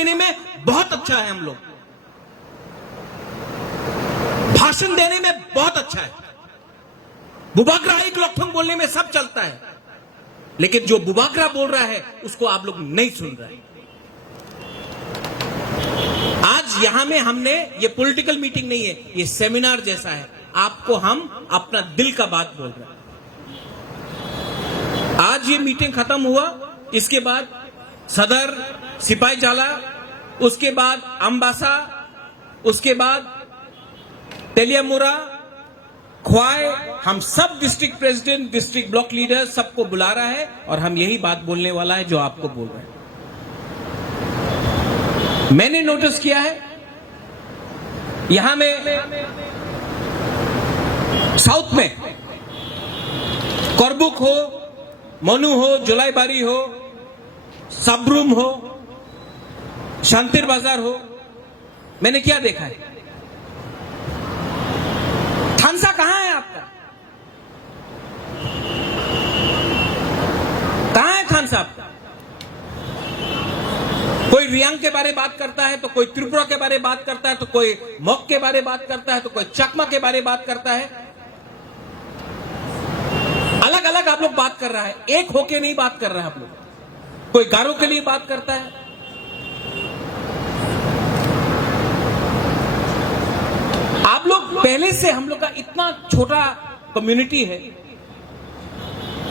देने में बहुत अच्छा है, हम लोग भाषण देने में बहुत अच्छा है, बुबागरा एक लोकथंग बोलने में सब चलता है, लेकिन जो बुबागरा बोल रहा है उसको आप लोग नहीं सुन रहे। आज यहां में हमने, ये पॉलिटिकल मीटिंग नहीं है, ये सेमिनार जैसा है, आपको हम अपना दिल का बात बोल रहे हैं। आज ये मीटिंग खत्म हुआ, इसके बाद सदर, सिपाही जाला, उसके बाद अंबासा, उसके बाद तेलियामुरा, ख्वाय, हम सब district president, district block leader सबको बुला रहा है और हम यही बात बोलने वाला है जो आपको बोल रहे हैं। मैंने नोटिस किया है यहां में साउथ में करबुक हो, मनु हो, जुलाईबारी हो, सबरूम हो, शांतिर बाजार हो, मैंने क्या देखा है? थानसा कहां है आपका? कहां है थानसा आपका? कोई रियांग के बारे में बात करता है, तो कोई त्रिपुरा के बारे में बात करता है, तो कोई मोक के बारे में बात करता है, तो कोई चकमा के बारे में बात करता है। अलग अलग आप लोग बात कर रहा है, एक होके नहीं बात कर रहा है आप लोग। कोई गारो के लिए बात करता है। आप लोग पहले से, हम लोग का इतना छोटा कम्युनिटी है,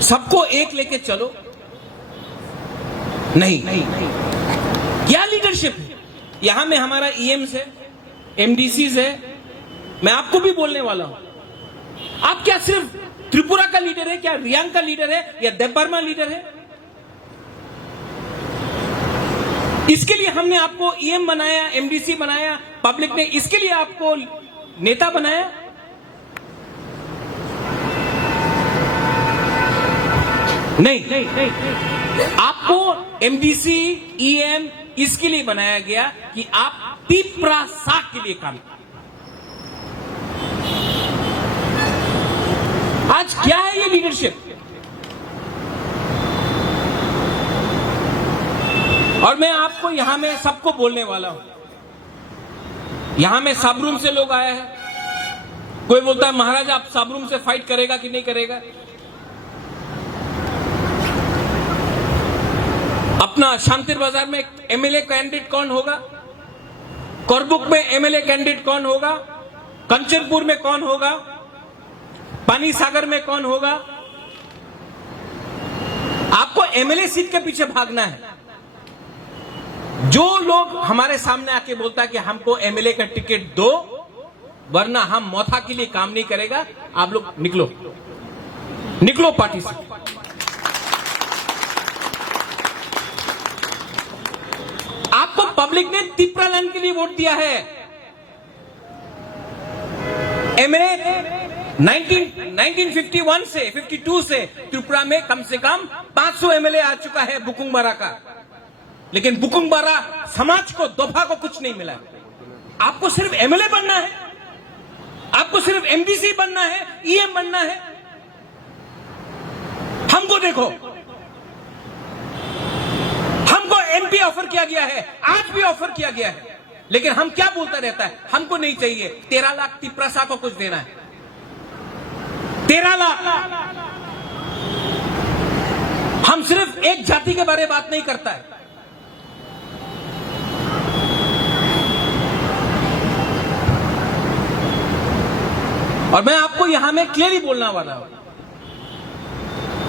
सबको एक लेके चलो, नहीं, क्या लीडरशिप है? यहां में हमारा ईएम्स है, एमडीसीज है, मैं आपको भी बोलने वाला हूं। आप क्या सिर्फ त्रिपुरा का लीडर है, क्या रियांग का लीडर है, या देवबर्मा लीडर है? इसके लिए हमने आपको ईएम बनाया, एमडीसी बनाया, पब्लिक ने इसके लिए आपको नेता बनाया। नहीं, आपको एमडीसी, ईएम इसके लिए बनाया गया कि आप तिपरा साख के लिए काम करें। आज क्या है ये लीडरशिप? और मैं आपको यहां में सबको बोलने वाला हूं। यहां में साबरूम से लोग आए हैं। कोई बोलता है महाराज आप साबरूम से फाइट करेगा कि नहीं करेगा? अपना शांतिर बाजार में एमएलए कैंडिडेट कौन होगा? करबुक में एमएलए कैंडिडेट कौन होगा? कंचनपुर में कौन होगा? पानी सागर में कौन होगा? आपको एमएलए सीट के पीछे भागना है। जो लोग हमारे सामने आके बोलता है कि हमको एमएलए का टिकट दो वरना हम मोथा के लिए काम नहीं करेगा, आप लोग निकलो, निकलो पार्टी से। आपको पब्लिक ने तिपरा लैंड के लिए वोट दिया है। एमएलए 1951 से 52 से त्रिपुरा में कम से कम 500 एमएलए आ चुका है बुकुंगबारा का, लेकिन बुकुंगबारा समाज को, दोफा को कुछ नहीं मिला। आपको सिर्फ एमएलए बनना है, आपको सिर्फ एमडीसी बनना है, ईएम बनना है। हमको देखो, हमको एमपी ऑफर किया गया है, आज भी ऑफर किया गया है, लेकिन हम क्या बोलता रहता है? हमको नहीं चाहिए। 13 लाख तिपरासा को कुछ देना है, 13 लाख। हम सिर्फ एक जाति के बारे में बात नहीं करता है। और मैं आपको यहां में क्लियरली बोलना वाला हूं,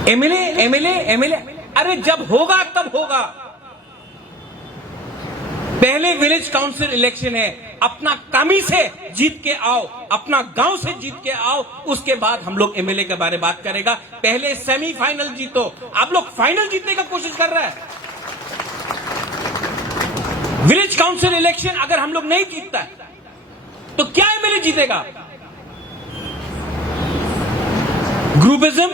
एमएलए एमएलए एमएलए, अरे जब होगा तब होगा। पहले विलेज काउंसिल इलेक्शन है, अपना कमी से जीत के आओ, अपना गांव से जीत के आओ, उसके बाद हम लोग एमएलए के बारे में बात करेगा। पहले सेमीफाइनल जीतो। आप लोग फाइनल जीतने का कोशिश कर रहे हैं। विलेज काउंसिल इलेक्शन अगर हम लोग नहीं जीतता है तो क्या एमएलए जीतेगा? ग्रुपिज्म,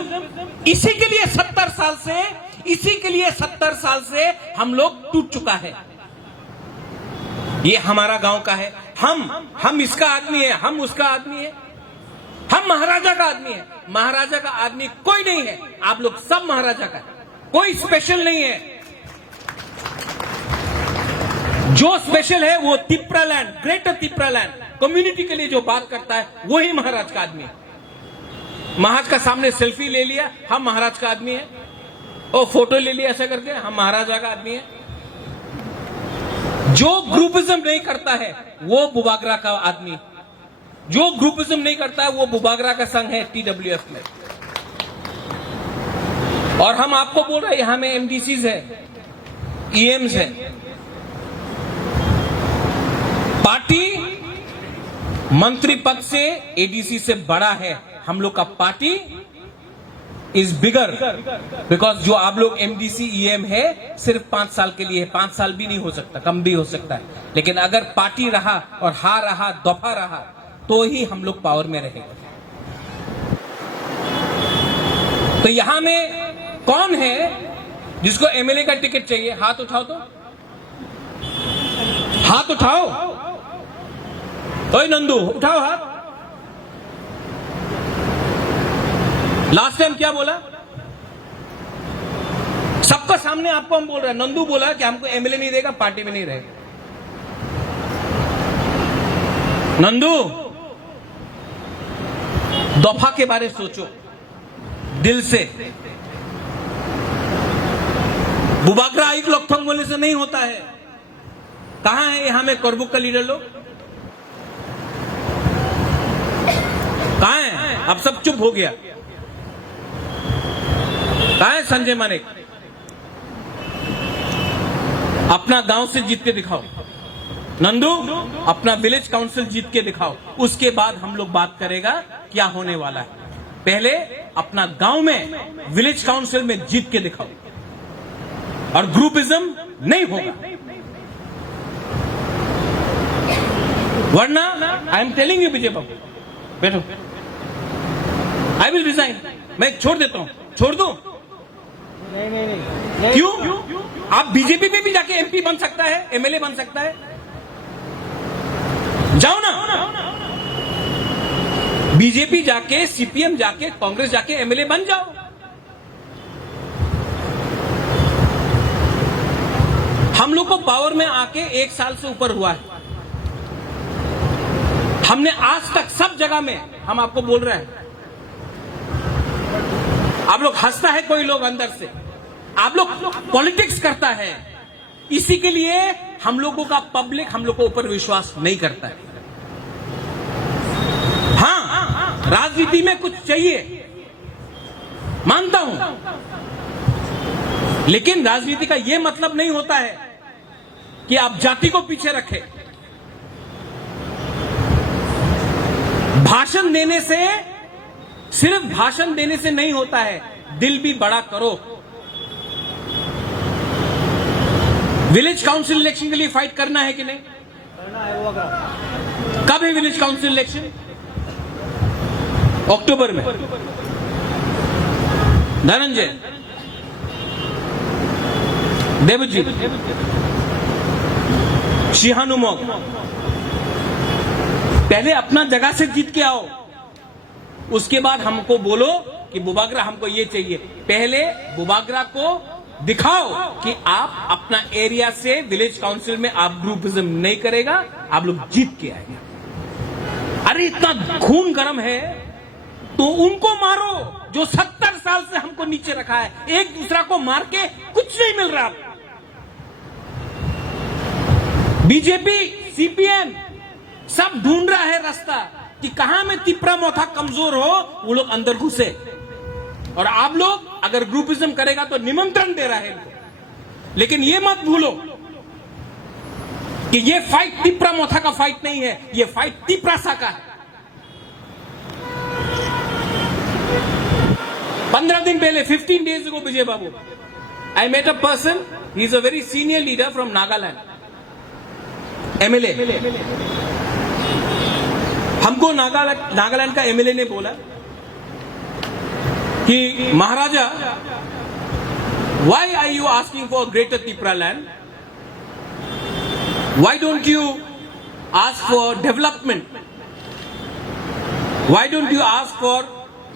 इसी के लिए 70 साल से, इसी के लिए 70 साल से हम लोग टूट चुका है। ये हमारा गांव का है, हम इसका आदमी है, हम उसका आदमी है, हम महाराजा का आदमी है। महाराजा का आदमी कोई नहीं है, आप लोग सब महाराजा का, कोई स्पेशल नहीं है। जो स्पेशल है वो तिप्रालैंड, ग्रेटर तिप्रालैंड कम्युनिटी के लिए जो बात करता है वही महाराज का आदमी है। महाराज का सामने सेल्फी ले लिया, हम महाराज का आदमी है, और फोटो ले लिया ऐसा करके, हम महाराजा का आदमी है। जो ग्रुपिज्म नहीं करता है वो बुबागरा का आदमी, जो ग्रुपिज्म नहीं करता है वो बुबागरा का संघ है TWF में। और हम आपको बोल रहे हैं यहां में MDCs है, EMs है। पार्टी मंत्री पद से ADC से बड़ा है। हम लोग का पार्टी इज बिगर, बिकॉज जो आप लोग MDC EM है सिर्फ 5 साल के लिए है, 5 साल भी नहीं हो सकता, कम भी हो सकता है। लेकिन अगर पार्टी रहा और हार रहा, दफा रहा, तो ही हम लोग पावर में रहेंगे। तो यहां में कौन है जिसको MLA का टिकट चाहिए? हाथ उठाओ, तो हाथ उठाओ। ओए नंदू, उठाओ हाथ। लास्ट टाइम क्या बोला? सबका सामने आपको हम बोल रहे हैं, नंदू बोला कि हमको MLA नहीं देगा, पार्टी में नहीं रहेगा। नंदू, दफा के बारे सोचो दिल से। बुबागरा एक लोकथंग बोलने से नहीं होता है। कहां है यहां में करबुक का लीडर लोग? कहां है? अब सब चुप हो गया। कहां है संजय मानेक? अपना गांव से जीत के दिखाओ। नंदू, अपना विलेज काउंसिल जीत के दिखाओ, उसके बाद हम लोग बात करेगा क्या होने वाला है। पहले अपना गांव में विलेज काउंसिल में जीत के दिखाओ, और ग्रुपिज्म नहीं होगा, वरना आई एम टेलिंग यू विजय बाबू, बैठो, आई विल रिजाइन। मैं छोड़ देता हूं। छोड़ दो? नहीं। क्यों? आप बीजेपी में भी जाके MP बन सकता है, MLA बन सकता है, जाओ ना। बीजेपी जाके, CPM जाके, कांग्रेस जाके MLA बन जाओ। हम लोग को पावर में आके 1 साल से ऊपर हुआ है। हमने आज तक सब जगह में, हम आपको बोल रहे हैं, आप लोग हंसता है कोई लोग अंदर से, आप लोग पॉलिटिक्स करता है, इसी के लिए हम लोगों का पब्लिक हम लोग को ऊपर विश्वास नहीं करता है। हाँ, राजनीति में कुछ चाहिए, मानता हूं, लेकिन राजनीति का यह मतलब नहीं होता है कि आप जाति को पीछे रखें। भाषण देने से, सिर्फ भाषण देने से नहीं होता है, दिल भी बड़ा करो। विलेज काउंसिल इलेक्शन के लिए फाइट करना है कि नहीं? करना है। कब है विलेज काउंसिल इलेक्शन? अक्टूबर में। धनंजय, देवजीत, शिहानुमोग, पहले अपना जगह से जीत के आओ, उसके बाद हमको बोलो कि बुबागरा हमको ये चाहिए। पहले बुबागरा को दिखाओ कि आप अपना एरिया से विलेज काउंसिल में आप ग्रुपिज्म नहीं करेगा, आप लोग जीत के आएंगे। अरे इतना खून गर्म है तो उनको मारो जो 70 साल से हमको नीचे रखा है। एक दूसरा को मार के कुछ नहीं मिल रहा। बीजेपी, CPM सब ढूंढ रहा है रास्ता कि कहां में तिपरा मोथा कमजोर हो, वो लोग अंदर घुसे। और आप लोग अगर ग्रुपिज्म करेगा तो निमंत्रण दे रहा है इनको। लेकिन ये मत भूलो कि ये फाइट तिपरा मोथा का फाइट नहीं है, ये फाइट तिपरासा का है। 15 दिन पहले, 15 days ago, Vijay Babu, I met a person, he is a very senior leader from Nagaland, MLA। हमको नागालैंड का MLA ने बोला कि महाराजा, why are you asking for greater Tipra land? Why don't you ask for development? Why don't you ask for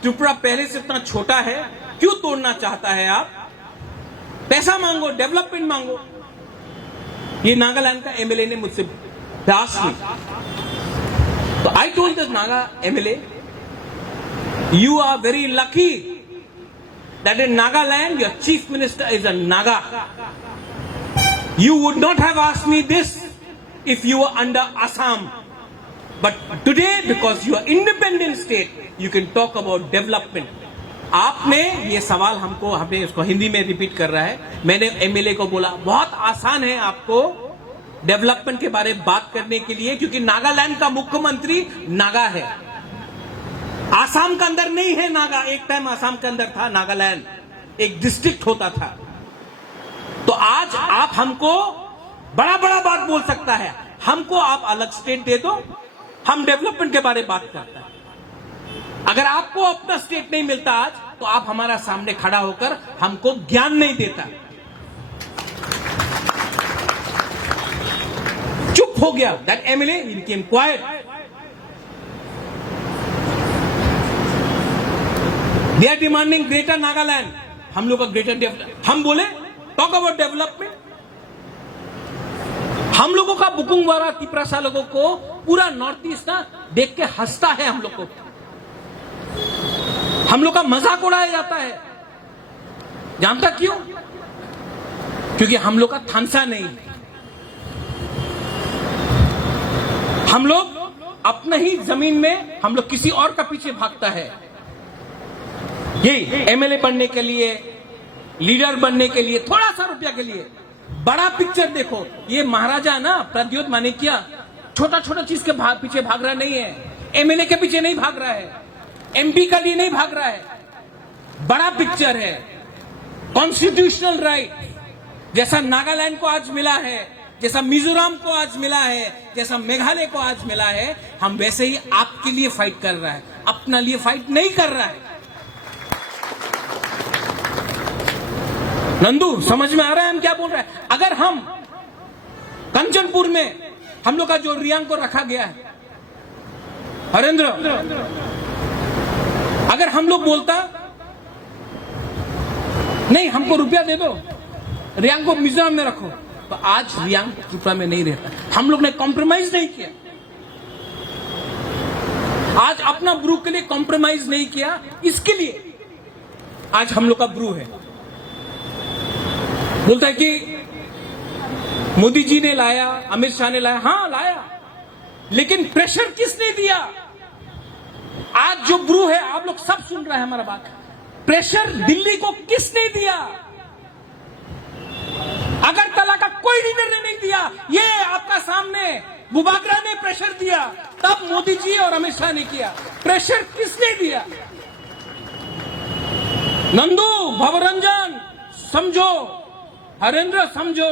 Tripura पहले से इतना छोटा है, क्यों तोड़ना चाहता है आप? पैसा मांगो, डेवलपमेंट मांगो। ये नागालैंड का एमएलए ने मुझसे आस्क्ड मी, तो I told the Naga MLA, you are very lucky that in Nagaland your chief minister is a Naga. You would not have asked me this if you were under Assam. But today, because you are independent state, you can talk about development. आपने ये सवाल हमने इसको हिंदी में repeat कर रहा है. मैंने एमएलए को बोला बहुत आसान है आपको डेवलपमेंट के बारे में बात करने के लिए, क्योंकि नागालैंड का मुख्यमंत्री नागा है. आसाम के अंदर नहीं है नागा. एक टाइम आसाम के अंदर था नागालैंड, एक डिस्ट्रिक्ट होता था. तो आज आप हमको बड़ा बड़ा बात बोल सकता है, हमको आप अलग स्टेट दे दो, हम डेवलपमेंट के बारे में बात करते हैं. अगर आपको अपना स्टेट नहीं मिलता आज, तो आप हमारा सामने खड़ा होकर हमको ज्ञान नहीं देता. चुप हो गया. That MLA he became quiet. They are demanding greater Nagaland. हम लोग का ग्रेटर डेवलपमेंट, हम बोले टॉक अबाउट डेवलपमेंट. हम लोगों का बुकुंगवारा तिपरासा लोगों को पूरा नॉर्थ ईस्ट ना देख के हंसता है. हम लोग को, हम लोग का मजाक उड़ाया जाता है. जानता क्यों? क्योंकि हम लोग का थानसा नहीं. हम लोग अपने ही जमीन में, हम लोग किसी और का पीछे भागता है. ये एमएलए बनने के लिए, लीडर बनने के लिए, थोड़ा सा रुपया के लिए. बड़ा पिक्चर देखो. ये महाराजा ना प्रद्योत माणिक्य छोटा छोटा चीज के पीछे भाग रहा नहीं है. एमएलए के पीछे नहीं भाग रहा है, एमपी का लिए नहीं भाग रहा है. बड़ा पिक्चर है. कॉन्स्टिट्यूशनल राइट जैसा नागालैंड को आज मिला है, जैसा मिजोरम को आज मिला है, जैसा मेघालय को आज मिला है, हम वैसे ही आपके लिए फाइट कर रहा है, अपना लिए फाइट नहीं कर रहा है. नंदू, समझ में आ रहा है हम क्या बोल रहे हैं? अगर हम कंचनपुर में हम लोग का जो रियांग को रखा गया है, हरेंद्र, अगर हम लोग बोलता नहीं हमको रुपया दे दो, रियांग को मिजोरम में रखो, तो आज रियांग त्रिपुरा में नहीं रहता. हम लोग ने कॉम्प्रोमाइज नहीं किया. आज अपना ब्रू के लिए कॉम्प्रोमाइज नहीं किया, इसके लिए आज हम लोग का ब्रू है. बोलता है कि मोदी जी ने लाया, अमित शाह ने लाया. हां लाया, लेकिन प्रेशर किसने दिया? आज जो ब्रू है, आप लोग सब सुन रहे हैं हमारा बात. प्रेशर दिल्ली को किसने दिया? अगरतला का कोई भी निर्णय नहीं दिया. ये आपका सामने बुबागरा ने प्रेशर दिया, तब मोदी जी और अमित शाह ने किया. प्रेशर किसने दिया? नंदू, भवरंजन समझो, हरेंद्र समझो.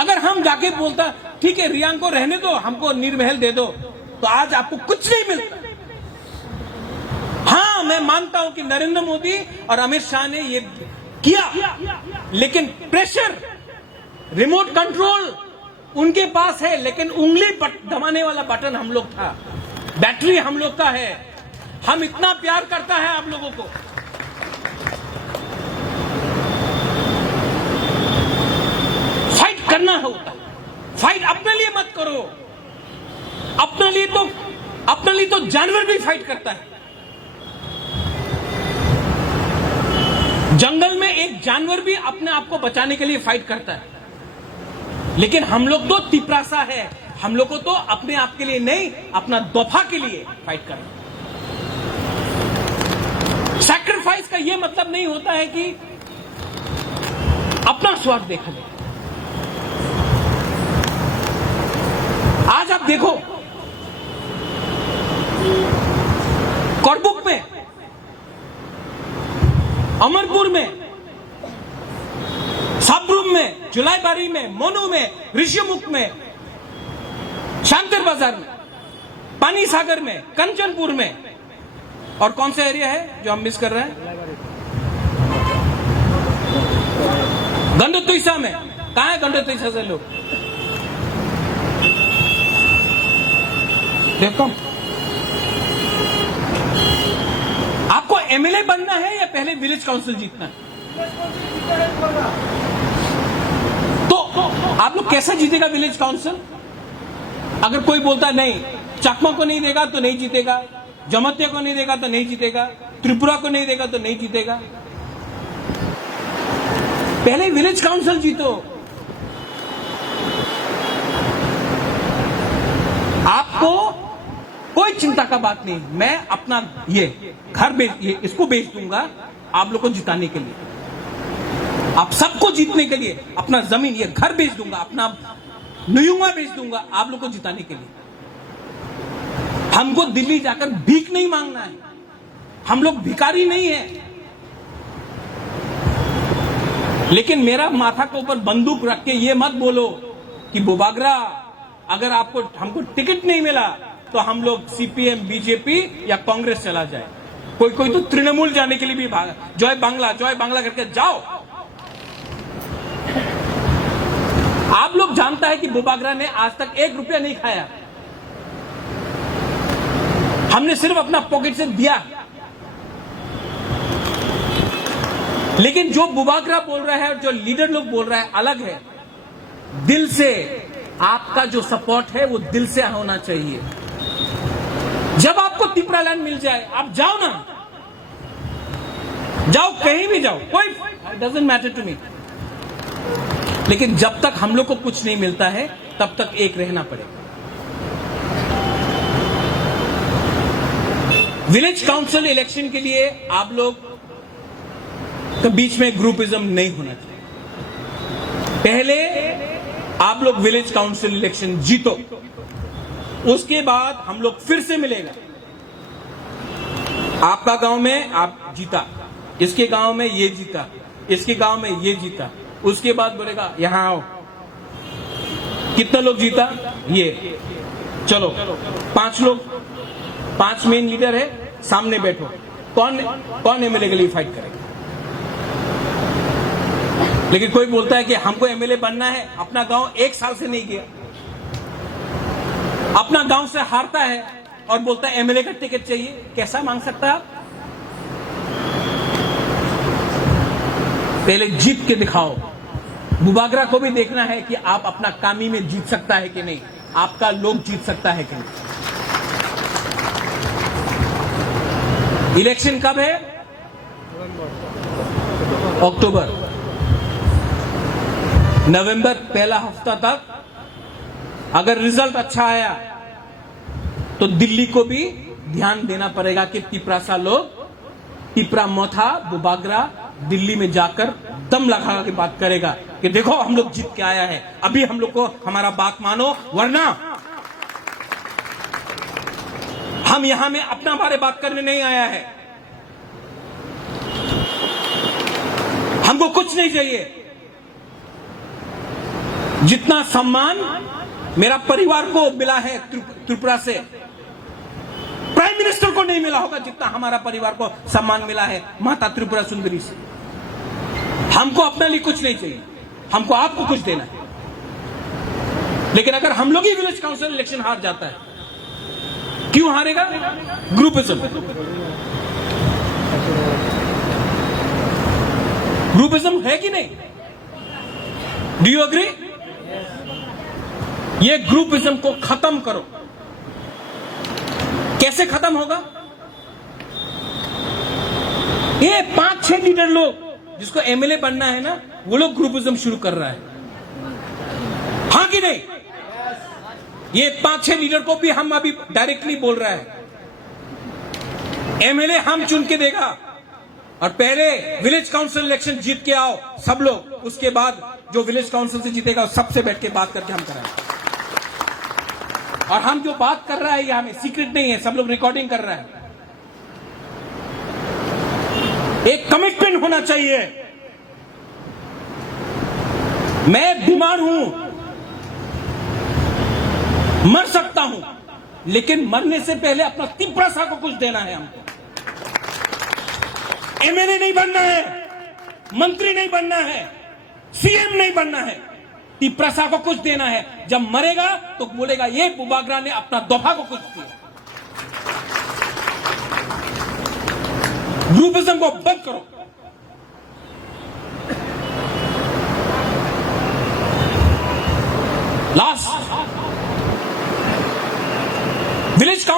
अगर हम जाके बोलता ठीक है रियांग को रहने दो, हमको निर्महल दे दो, तो आज आपको कुछ नहीं मिलता. हाँ, मैं मानता हूं कि नरेंद्र मोदी और अमित शाह ने ये किया, लेकिन प्रेशर, रिमोट कंट्रोल उनके पास है, लेकिन उंगली दबाने वाला बटन हम लोग था, बैटरी हम लोग का है. हम इतना प्यार करता है आप लोगों को. फाइट करना होता, फाइट अपने लिए मत करो. अपने लिए तो जानवर भी फाइट करता है. जंगल में एक जानवर भी अपने आप को बचाने के लिए फाइट करता है. लेकिन हम लोग तो तिपरासा है, हम लोग को तो अपने आप के लिए नहीं, अपना दफा के लिए फाइट करना. सैक्रिफाइस का यह मतलब नहीं होता है कि अपना स्वार्थ देखा जाए. आज आप देखो करबुक में, अमरपुर में, साब्रुम में, जुलाईबारी में, मोनू में, ऋषिमुख में, शांतिर बाजार में, पानी सागर में, कंचनपुर में, और कौन सा एरिया है जो हम मिस कर रहे हैं? गंडोतुईसा में. कहां है गंडोतुईसा से लोग? देखो, आपको एमएलए बनना है या पहले विलेज काउंसिल जीतना है? आप लोग कैसे जीतेगा विलेज काउंसिल? अगर कोई बोलता नहीं, चकमा को नहीं देगा तो नहीं जीतेगा, जमतिया को नहीं देगा तो नहीं जीतेगा, त्रिपुरा को नहीं देगा तो नहीं जीतेगा। पहले विलेज काउंसिल जीतो। आपको कोई चिंता का बात नहीं, मैं अपना ये घर इसको बेच दूंगा आप लोग को जिताने के लिए, आप सबको जीतने के लिए अपना जमीन, ये घर बेच दूंगा, अपना नुयुंगा बेच दूंगा आप लोग को जिताने के लिए। हमको दिल्ली जाकर भीख नहीं मांगना है, हम लोग भिखारी नहीं है। लेकिन मेरा माथा के ऊपर बंदूक रख के ये मत बोलो कि बुबागरा अगर आपको हमको टिकट नहीं मिला तो हम लोग सीपीएम, बीजेपी या कांग्रेस चला जाए। कोई कोई तो तृणमूल जाने के लिए भी भागा, जय बांग्ला करके जाओ। आप लोग जानता है कि बुबागरा ने आज तक 1 रुपया नहीं खाया, हमने सिर्फ अपना पॉकेट से दिया। लेकिन जो बुबागरा बोल रहा है और जो लीडर लोग बोल रहा है अलग है। दिल से आपका जो सपोर्ट है वो दिल से होना चाहिए। जब आपको तिपरा लैंड मिल जाए आप जाओ ना, जाओ कहीं भी जाओ, कोई डजंट मैटर टू मी। लेकिन जब तक हम लोग को कुछ नहीं मिलता है तब तक एक रहना पड़ेगा। विलेज काउंसिल इलेक्शन के लिए आप लोग के बीच में ग्रुपिज्म नहीं होना चाहिए। पहले आप लोग विलेज काउंसिल इलेक्शन जीतो, उसके बाद हम लोग फिर से मिलेगा। आपका गांव में आप जीता, इसके गांव में ये जीता, इसके गांव में ये जीता, उसके बाद बोलेगा यहां आओ, कितना लोग जीता ये, चलो 5 लोग, 5 मेन लीडर है, सामने बैठो, कौन एमएलए के लिए फाइट करेगा। लेकिन कोई बोलता है कि हमको एमएलए बनना है, अपना गांव 1 साल से नहीं गया, अपना गांव से हारता है और बोलता है एमएलए का टिकट चाहिए। कैसा मांग सकता है आप? पहले जीत के दिखाओ। बुबागरा को भी देखना है कि आप अपना कामी में जीत सकता है कि नहीं, आपका लोग जीत सकता है कि नहीं। इलेक्शन कब है? अक्टूबर, नवंबर पहला हफ्ता तक अगर रिजल्ट अच्छा आया तो दिल्ली को भी ध्यान देना पड़ेगा कि तिपरासा लोग, तिपरा मोथा बुबागरा दिल्ली में जाकर दम लगा के बात करेगा कि देखो हम लोग जीत के आया है, अभी हम लोग को हमारा बात मानो, वरना हम यहां में अपना बारे बात करने नहीं आया है। हमको कुछ नहीं चाहिए। जितना सम्मान मेरा परिवार को मिला है त्रिपुरा से, प्राइम मिनिस्टर को नहीं मिला होगा जितना हमारा परिवार को सम्मान मिला है माता त्रिपुरा सुंदरी से। हमको अपने लिए कुछ नहीं चाहिए, हमको आपको कुछ देना है। लेकिन अगर हम लोग ही विलेज काउंसिल इलेक्शन हार जाता है, क्यों हारेगा? ग्रुपिज्म। ग्रुपिज्म है कि नहीं? Do you agree? ये ग्रुपिज्म को खत्म करो। कैसे खत्म होगा? ये 5-6 लीडर लोग जिसको एमएलए बनना है ना, वो लोग ग्रुपिज्म शुरू कर रहा है, हाँ कि नहीं? ये 5-6 लीडर को भी हम अभी डायरेक्टली बोल रहा है, एमएलए हम चुन के देगा और पहले विलेज काउंसिल इलेक्शन जीत के आओ सब लोग, उसके बाद जो विलेज काउंसिल से जीतेगा सबसे बैठ के बात करके हम कराएंगे। और हम जो बात कर रहा है यहां में सीक्रेट नहीं है, सब लोग रिकॉर्डिंग कर रहा है। एक कमिटमेंट होना चाहिए। मैं बीमार हूं, मर सकता हूं, लेकिन मरने से पहले अपना तिपरासा को कुछ देना है। हमको एमएलए नहीं बनना है, मंत्री नहीं बनना है, सीएम नहीं बनना है, तिपरासा को कुछ देना है। जब मरेगा तो बोलेगा ये बुबागरा ने अपना दोफा को कुछ दिया। ग्रुपिज्म को बंद करो।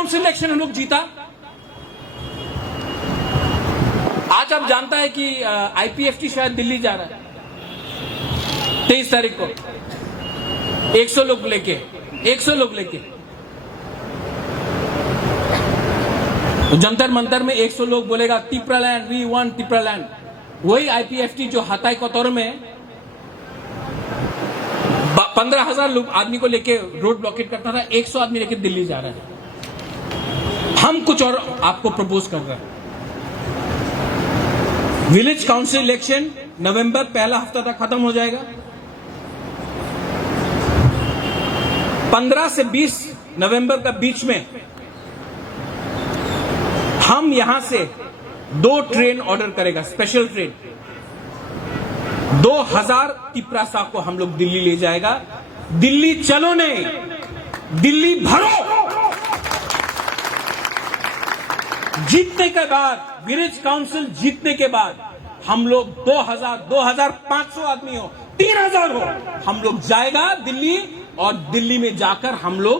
काउंसिल इलेक्शन हम लोग जीता। आज आप जानता है कि आईपीएफटी शायद दिल्ली जा रहा है 23 तारीख को 100 लोग लेके तो जंतर मंतर में 100 लोग बोलेगा तिप्रालैंड, वी वांट तिप्रालैंड। वही आईपीएफटी जो हताई कोतौर में 15,000 लोग आदमी को लेके रोड ब्लॉकेट करता था, 100 आदमी लेके दिल्ली जा रहा है। हम कुछ और आपको प्रपोज कर रहे हैं। विलेज काउंसिल इलेक्शन नवंबर पहला हफ्ता तक खत्म हो जाएगा। 15 से 20 नवंबर का बीच में हम यहां से 2 ट्रेन ऑर्डर करेगा, स्पेशल ट्रेन 2000 तिपरासा को हम लोग दिल्ली ले जाएगा। दिल्ली चलो नहीं, दिल्ली भरो। जीतने के बाद, विलेज काउंसिल जीतने के बाद हम लोग 2000, 2500 आदमी हो, 3000 हो, हम लोग जाएगा दिल्ली और दिल्ली में जाकर हम लोग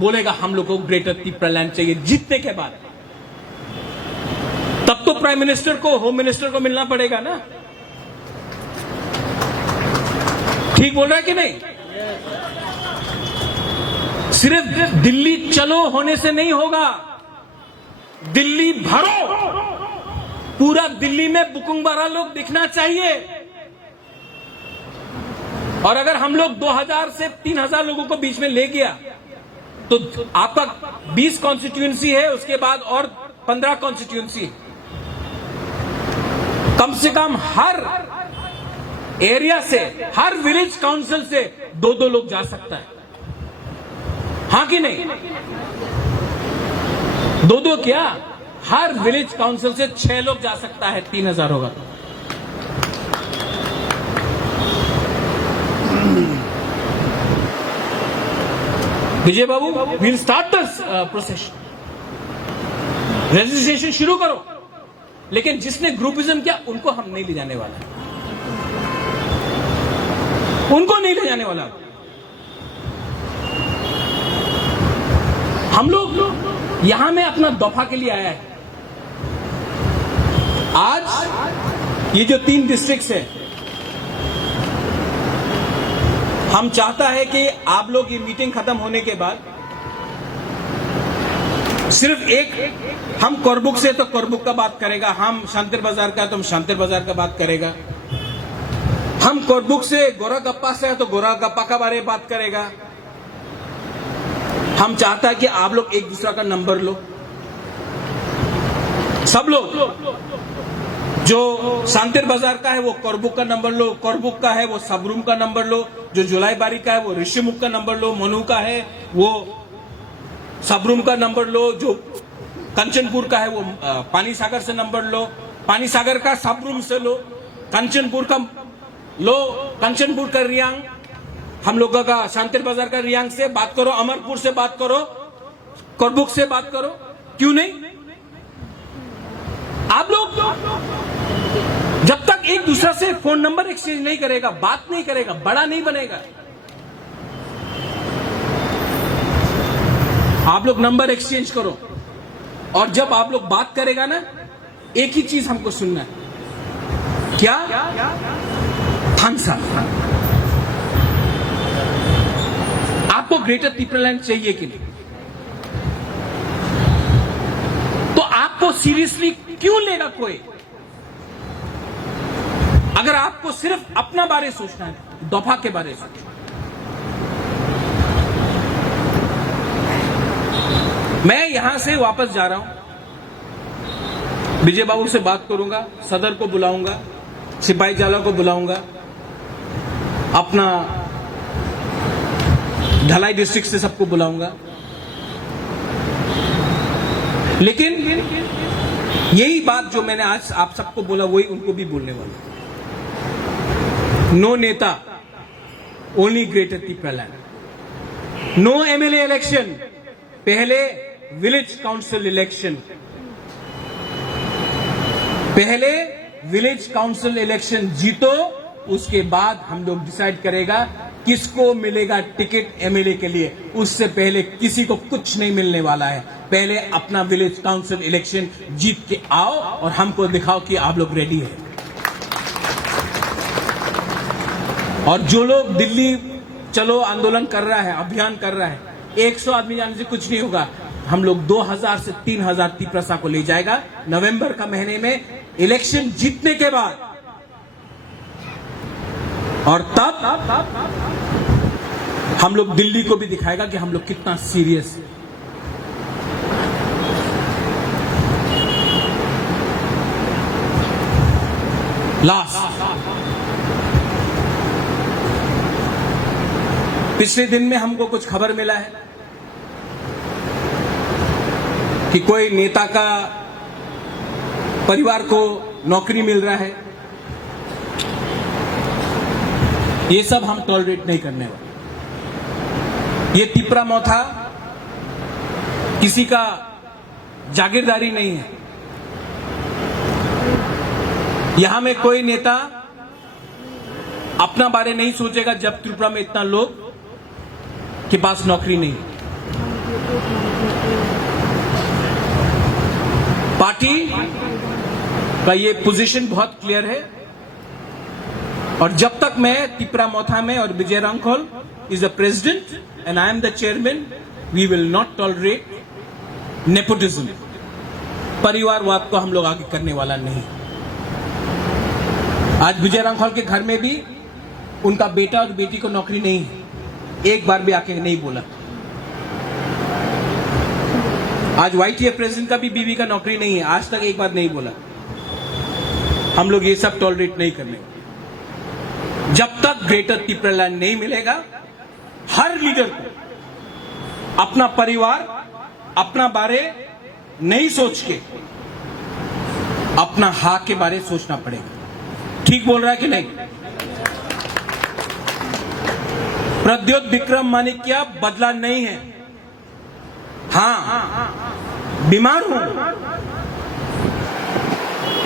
बोलेगा हम लोग को ग्रेटर तिप्रालैंड चाहिए। जीतने के बाद तब तो प्राइम मिनिस्टर को, होम मिनिस्टर को मिलना पड़ेगा ना। ठीक बोल रहा है कि नहीं? सिर्फ दिल्ली चलो होने से नहीं होगा, दिल्ली भरो। पूरा दिल्ली में बुकुंगबारा लोग दिखना चाहिए। और अगर हम लोग 2000 से 3000 लोगों को बीच में ले गया तो आपका 20 कॉन्स्टिट्यूएंसी है, उसके बाद और 15 कॉन्स्टिट्यूएंसी। कम से कम हर एरिया से, हर विलेज काउंसिल से 2-2 लोग जा सकता है। हाँ कि नहीं? 2-2 क्या, हर विलेज काउंसिल से 6 लोग जा सकता है, 3000 होगा। Vijay Babu, will start this process. Registration शुरू करो, लेकिन जिसने ग्रुपिज्म किया उनको हम नहीं ले जाने वाला, उनको नहीं ले जाने वाला। हम लोग यहां में अपना दफा के लिए आया है। आज ये जो 3 डिस्ट्रिक्ट्स है, हम चाहता है कि आप लोग ये मीटिंग खत्म होने के बाद सिर्फ एक, हम कोरबुक से तो कोरबुक का बात करेगा, हम शांतिर बाजार का तो हम शांतिर बाजार का बात करेगा, हम कोरबुक से गोरागप्पा से तो गोरागप्पा का बारे में बात करेगा। हम चाहता है कि आप लोग एक दूसरा का नंबर लो, सब लोग। जो शांतिर बाजार का है वो कोरबुक का नंबर लो, कोरबुक का है वो सबरूम का नंबर लो, जो जुलाई बारी का है वो ऋषिमुख का नंबर लो, मनु का है वो सबरूम का नंबर लो, जो कंचनपुर का है वो पानी सागर से नंबर लो, पानी सागर का सबरूम से लो, कंचनपुर का लो, कंचनपुर का रियांग, हम लोगों का शांतिर बाजार का रियांग से बात करो, अमरपुर से बात करो, कोरबुक से बात करो। क्यों नहीं? आप लोग जब तक एक दूसरा से फोन नंबर एक्सचेंज नहीं करेगा, बात नहीं करेगा, बड़ा नहीं बनेगा। आप लोग नंबर एक्सचेंज करो, और जब आप लोग बात करेगा ना, एक ही चीज हमको सुनना है। क्या? Thums Up. आपको ग्रेटर तिप्रालैंड चाहिए कि नहीं? तो आपको सीरियसली क्यों लेगा कोई? अगर आपको सिर्फ अपना बारे सोचना है, दफा के बारे सोचना। मैं यहां से वापस जा रहा हूं, विजय बाबू से बात करूंगा, सदर को बुलाऊंगा, सिपाही जाला को बुलाऊंगा, अपना ढलाई डिस्ट्रिक्ट से सबको बुलाऊंगा। लेकिन यही बात जो मैंने आज आप सबको बोला, वही उनको भी बोलने वाला। नो नेता, only Greater Tipraland. No MLA election, पहले विलेज काउंसिल इलेक्शन, पहले विलेज काउंसिल इलेक्शन जीतो, उसके बाद हम लोग डिसाइड करेगा किसको मिलेगा टिकट एमएलए के लिए, उससे पहले किसी को कुछ नहीं मिलने वाला है। पहले अपना विलेज काउंसिल इलेक्शन जीत के आओ और हमको दिखाओ कि आप लोग रेडी है। और जो लोग दिल्ली चलो आंदोलन कर रहा है, अभियान कर रहा है, 100 आदमी जाने से कुछ नहीं होगा। हम लोग 2000 से 3000 तिप्रसा को ले जाएगा नवंबर का महीने में इलेक्शन जीतने के बाद। और तब हम लोग दिल्ली को भी दिखाएगा कि हम लोग कितना सीरियस है। लास्ट पिछले दिन में हमको कुछ खबर मिला है कि कोई नेता का परिवार को नौकरी मिल रहा है। ये सब हम टॉलरेट नहीं करने वाले। ये तिपरा मोथा किसी का जागीरदारी नहीं है। यहां में कोई नेता अपना बारे नहीं सोचेगा जब त्रिपुरा में इतना लोग के पास नौकरी नहीं। पार्टी का ये पोजीशन बहुत क्लियर है। और जब तक मैं तिपरा मोथा में और Vijay Rankhal is the president and I am the chairman, we will not tolerate nepotism. परिवारवाद को हम लोग आगे करने वाला नहीं। आज विजय रांखोल के घर में भी उनका बेटा और बेटी को नौकरी नहीं है, एक बार भी आके नहीं बोला। आज YTA प्रेसिडेंट का भी बीवी का नौकरी नहीं है, आज तक एक बार नहीं बोला। हम लोग ये सब टॉलरेट नहीं करने। जब तक ग्रेटर तिपरालैंड नहीं मिलेगा, हर लीडर को अपना परिवार, अपना बारे नहीं सोच के अपना हाँ के बारे सोचना पड़ेगा। ठीक बोल रहा है कि नहीं? प्रद्योत विक्रम माणिक्य बदला नहीं है। हाँ, बीमार हूं,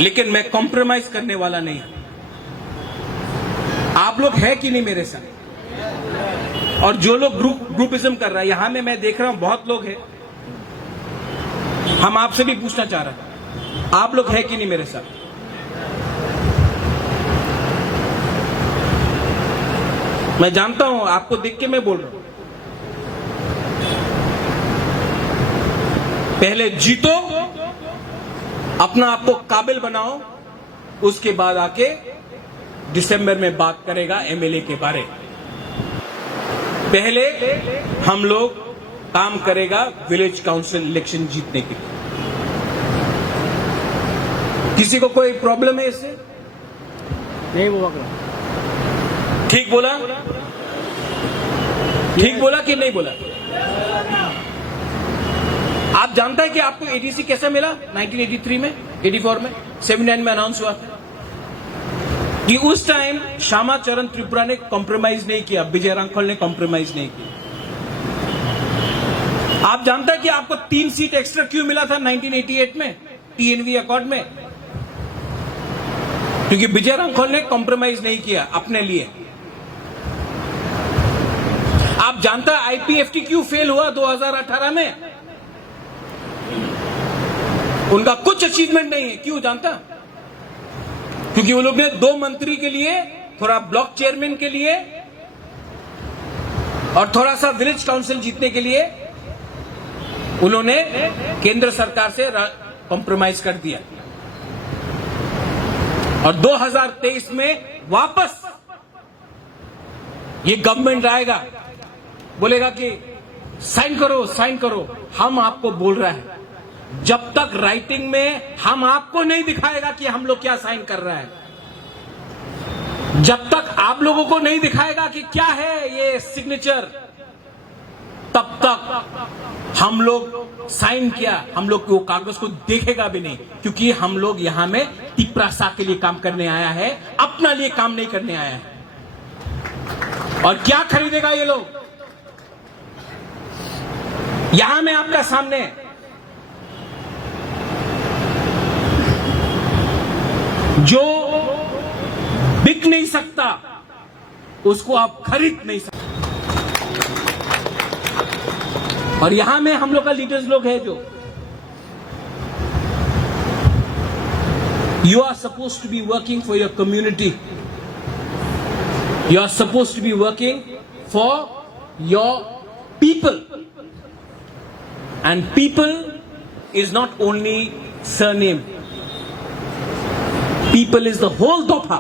लेकिन मैं कॉम्प्रोमाइज करने वाला नहीं। आप लोग है कि नहीं मेरे साथ? और जो लोग ग्रुपिज्म कर रहा है, यहां में मैं देख रहा हूं बहुत लोग हैं। हम आपसे भी पूछना चाह रहे हैं, आप लोग है कि नहीं मेरे साथ? मैं जानता हूं, आपको देख के मैं बोल रहा हूं। पहले जीतो, अपना आपको काबिल बनाओ, उसके बाद आके दिसंबर में बात करेगा एमएलए के बारे। पहले हम लोग काम करेगा विलेज काउंसिल इलेक्शन जीतने के लिए। किसी को कोई प्रॉब्लम है इससे? नहीं बोला। ठीक बोला? ठीक बोला कि नहीं बोला? आप जानता है कि आपको एडीसी कैसे मिला? 1983 में, 84 में, 79 में अनाउंस हुआ था कि उस टाइम श्यामा चरण त्रिपुरा ने कॉम्प्रोमाइज नहीं किया, विजय रांखोल ने कॉम्प्रोमाइज नहीं किया। आप जानता है कि आपको 3 सीट एक्स्ट्रा क्यों मिला था 1988 में टीएनवी अकॉर्ड में? क्योंकि विजय रांखोल ने कॉम्प्रोमाइज नहीं किया अपने लिए। आप जानता है आईपीएफटी क्यों फेल हुआ 2018 में? उनका कुछ अचीवमेंट नहीं है। क्यों जानता? क्योंकि वो लोग ने 2 मंत्री के लिए, थोड़ा ब्लॉक चेयरमैन के लिए और थोड़ा सा विलेज काउंसिल जीतने के लिए उन्होंने केंद्र सरकार से कॉम्प्रोमाइज कर दिया। और 2023 में वापस ये गवर्नमेंट आएगा, बोलेगा कि साइन करो, साइन करो। हम आपको बोल रहे हैं, जब तक राइटिंग में हम आपको नहीं दिखाएगा कि हम लोग क्या साइन कर रहा है, जब तक आप लोगों को नहीं दिखाएगा कि क्या है ये सिग्नेचर, तब तक हम लोग साइन किया, हम लोग वो कागज को देखेगा भी नहीं। क्योंककि हम लोग यहां में तिपरासा के लिए काम करने आया है, अपना लिए काम नहीं करने आया है। और क्या खरीदेगा ये लोग? यहां में आपका सामने जो बिक नहीं सकता उसको आप खरीद नहीं सकते। और यहां में हम लोग का लीडर्स लोग हैं जो you are supposed to be working for your community. You are supposed to be working for your people. And people is not only surname. People is the whole Dopa.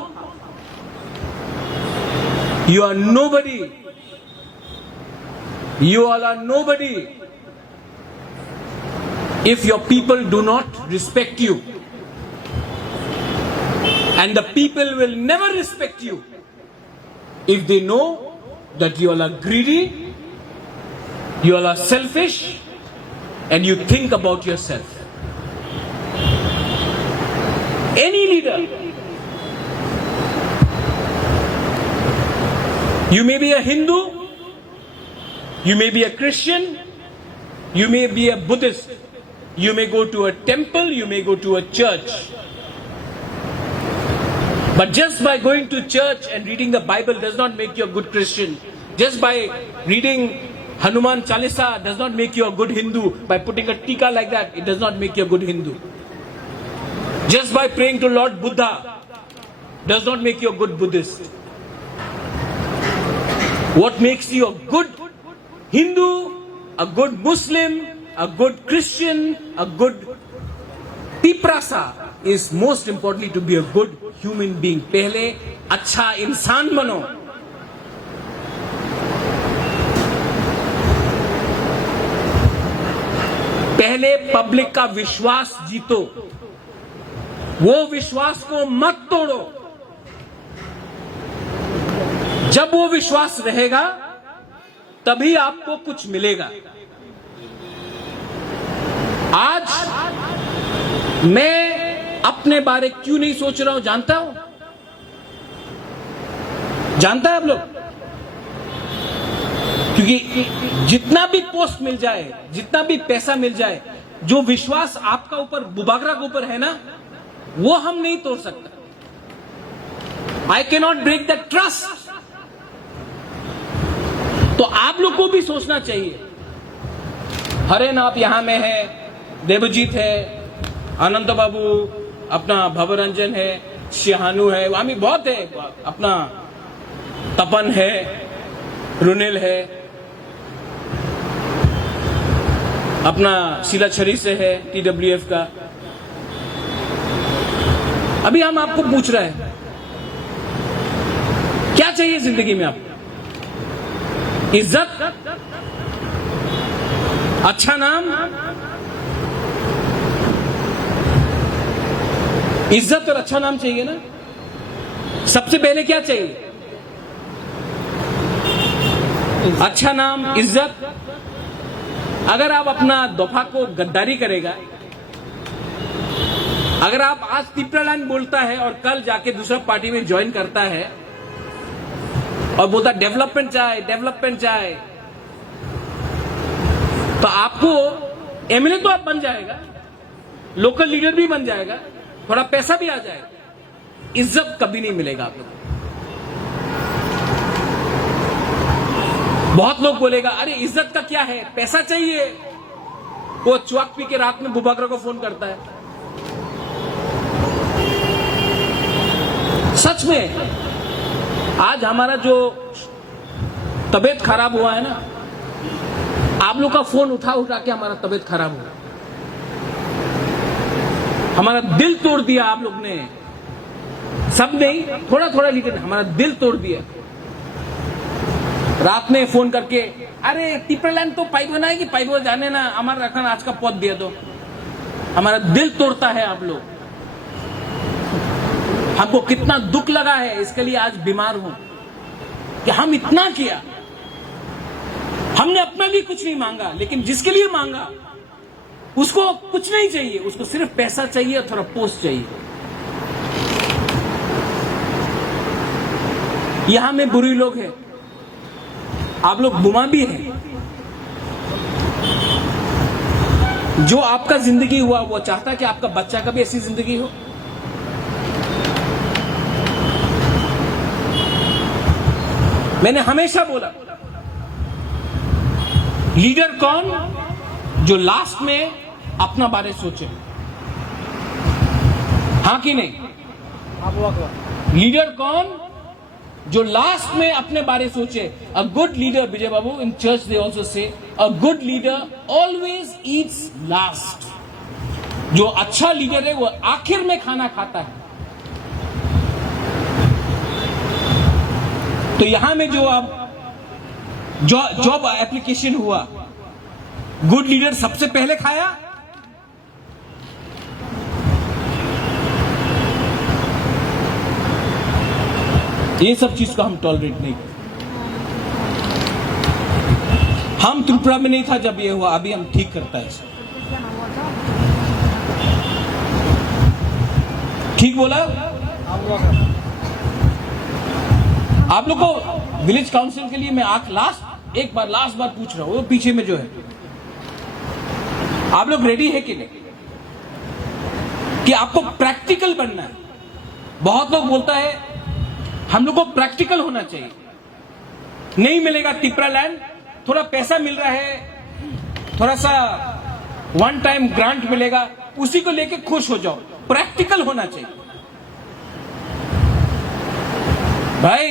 You are nobody. You all are nobody if your people do not respect you. And the people will never respect you if they know that you all are greedy, you all are selfish, and you think about yourself. Any leader, you may be a Hindu, you may be a Christian, you may be a Buddhist, you may go to a temple, you may go to a church. But just by going to church and reading the Bible does not make you a good Christian. Just by reading Hanuman Chalisa does not make you a good Hindu. By putting a tika like that, it does not make you a good Hindu. Just by praying to Lord Buddha does not make you a good Buddhist. What makes you a good Hindu, a good Muslim, a good Christian, a good Piprasa is most importantly to be a good human being. पहले अच्छा इंसान बनो. पहले public का विश्वास जीतो. वो विश्वास को मत तोड़ो. जब वो विश्वास रहेगा तभी आपको कुछ मिलेगा. आज मैं अपने बारे क्यों नहीं सोच रहा हूं जानता है आप लोग? क्योंकि जितना भी पोस्ट मिल जाए, जितना भी पैसा मिल जाए, जो विश्वास आपका ऊपर बुबागरा के ऊपर है ना, वो हम नहीं तोड़ सकता. I can not break the trust. तो आप लोग को भी सोचना चाहिए. हरेन आप यहां में है, देवजीत है, अनंत बाबू, अपना भवरंजन है, शिहानु है, वहां भी बहुत है, अपना तपन है, रुनिल है, अपना शीला छरी से है, TWF का. अभी हम आपको पूछ रहे हैं क्या चाहिए जिंदगी में आपको? इज्जत, अच्छा नाम, इज्जत और अच्छा नाम चाहिए ना. सबसे पहले क्या चाहिए? अच्छा नाम, इज्जत. अगर आप अपना दोफा को गद्दारी करेगा, अगर आप आज तिप्रालैंड बोलता है और कल जाके दूसरा पार्टी में ज्वाइन करता है और बोलता डेवलपमेंट चाहे, तो आपको एमएलए तो आप बन जाएगा, लोकल लीडर भी बन जाएगा, थोड़ा पैसा भी आ जाएगा. इज्जत कभी नहीं मिलेगा आप लोग को. बहुत लोग बोलेगा अरे इज्जत का क्या है, पैसा चाहिए. वो चुआक पी के रात में बुबागरा को फोन करता है. सच में आज हमारा जो तबीयत खराब हुआ है ना, आप लोग का फोन उठा के हमारा तबीयत खराब हुआ. हमारा दिल तोड़ दिया आप लोग ने. सब नहीं, थोड़ा थोड़ा लेकिन हमारा दिल तोड़ दिया. रात में फोन करके अरे तिप्रालैंड तो पाइप बनाएगी, पाइप जाने ना, हमारा रखन आज का पौध दिया. तो हमारा दिल तोड़ता है आप लोग. हमको कितना दुख लगा है, इसके लिए आज बीमार हूं कि हम इतना किया. हमने अपना लिए कुछ नहीं मांगा, लेकिन जिसके लिए मांगा उसको कुछ नहीं चाहिए, उसको सिर्फ पैसा चाहिए और थोड़ा पोस्ट चाहिए. यहां में बुरी लोग हैं, आप लोग बुमा भी हैं. जो आपका जिंदगी हुआ वो चाहता है कि आपका बच्चा का भी ऐसी जिंदगी हो. मैंने हमेशा बोला, लीडर कौन जो लास्ट में अपना बारे सोचे, हाँ कि नहीं? आप वक्त लीडर कौन जो लास्ट में अपने बारे सोचे? A good leader, Vijay Babu, in church they also say a good leader always Yeats last. जो अच्छा लीडर है वो आखिर में खाना खाता है। तो यहां में जो अब जॉब एप्लीकेशन हुआ, गुड लीडर सबसे पहले खाया, ये सब चीज को हम टॉलरेट नहीं करते। हम त्रिपुरा में नहीं था जब ये हुआ, अभी हम ठीक करता है इसे। ठीक बोला? आप लोग को विलेज काउंसिल के लिए मैं लास्ट बार पूछ रहा हूं, वो पीछे में जो है, आप लोग रेडी है कि नहीं कि आपको प्रैक्टिकल बनना है? बहुत लोग बोलता है हम लोग को प्रैक्टिकल होना चाहिए। नहीं मिलेगा तिपरा लैंड, थोड़ा पैसा मिल रहा है, थोड़ा सा वन टाइम ग्रांट मिलेगा, उसी को लेके खुश हो जाओ। प्रैक्टिकल होना चाहिए भाई।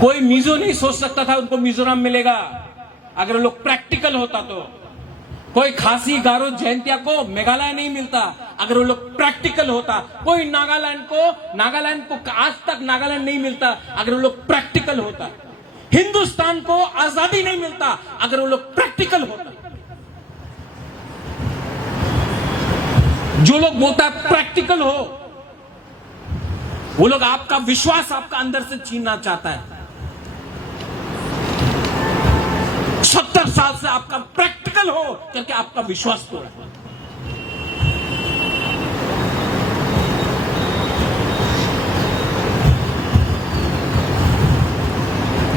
कोई मिजो नहीं सोच सकता था उनको मिजोरम मिलेगा अगर लोग प्रैक्टिकल होता तो। कोई खासी गारो जयंतिया को मेघालय नहीं मिलता अगर वो लोग प्रैक्टिकल होता। कोई नागालैंड को आज तक नागालैंड नहीं मिलता अगर वो लोग प्रैक्टिकल होता। हिंदुस्तान को आजादी नहीं मिलता अगर वो लोग प्रैक्टिकल होता। जो लोग बोलता है प्रैक्टिकल हो, वो लोग आपका विश्वास आपका अंदर से छीनना चाहता है। 70 साल से आपका प्रैक्टिकल हो करके आपका विश्वास तोड़ा।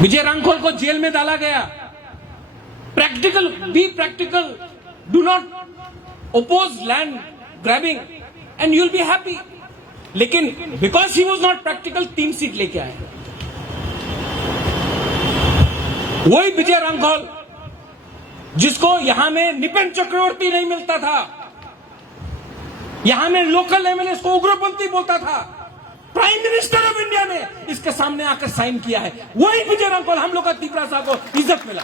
विजय रांखोल को जेल में डाला गया। Practical, be practical, do not oppose land grabbing and you will be happy. लेकिन because he was not practical 3 seat लेके आए। वही विजय रांखोल जिसको यहां में निपेन चक्रवर्ती नहीं मिलता था, यहां में लोकल एमएलए को उग्रपंथी बोलता था, प्राइम मिनिस्टर ऑफ इंडिया ने इसके सामने आकर साइन किया है। वही विजय रांखोल हम लोग का तिपरा साहब को इज्जत मिला।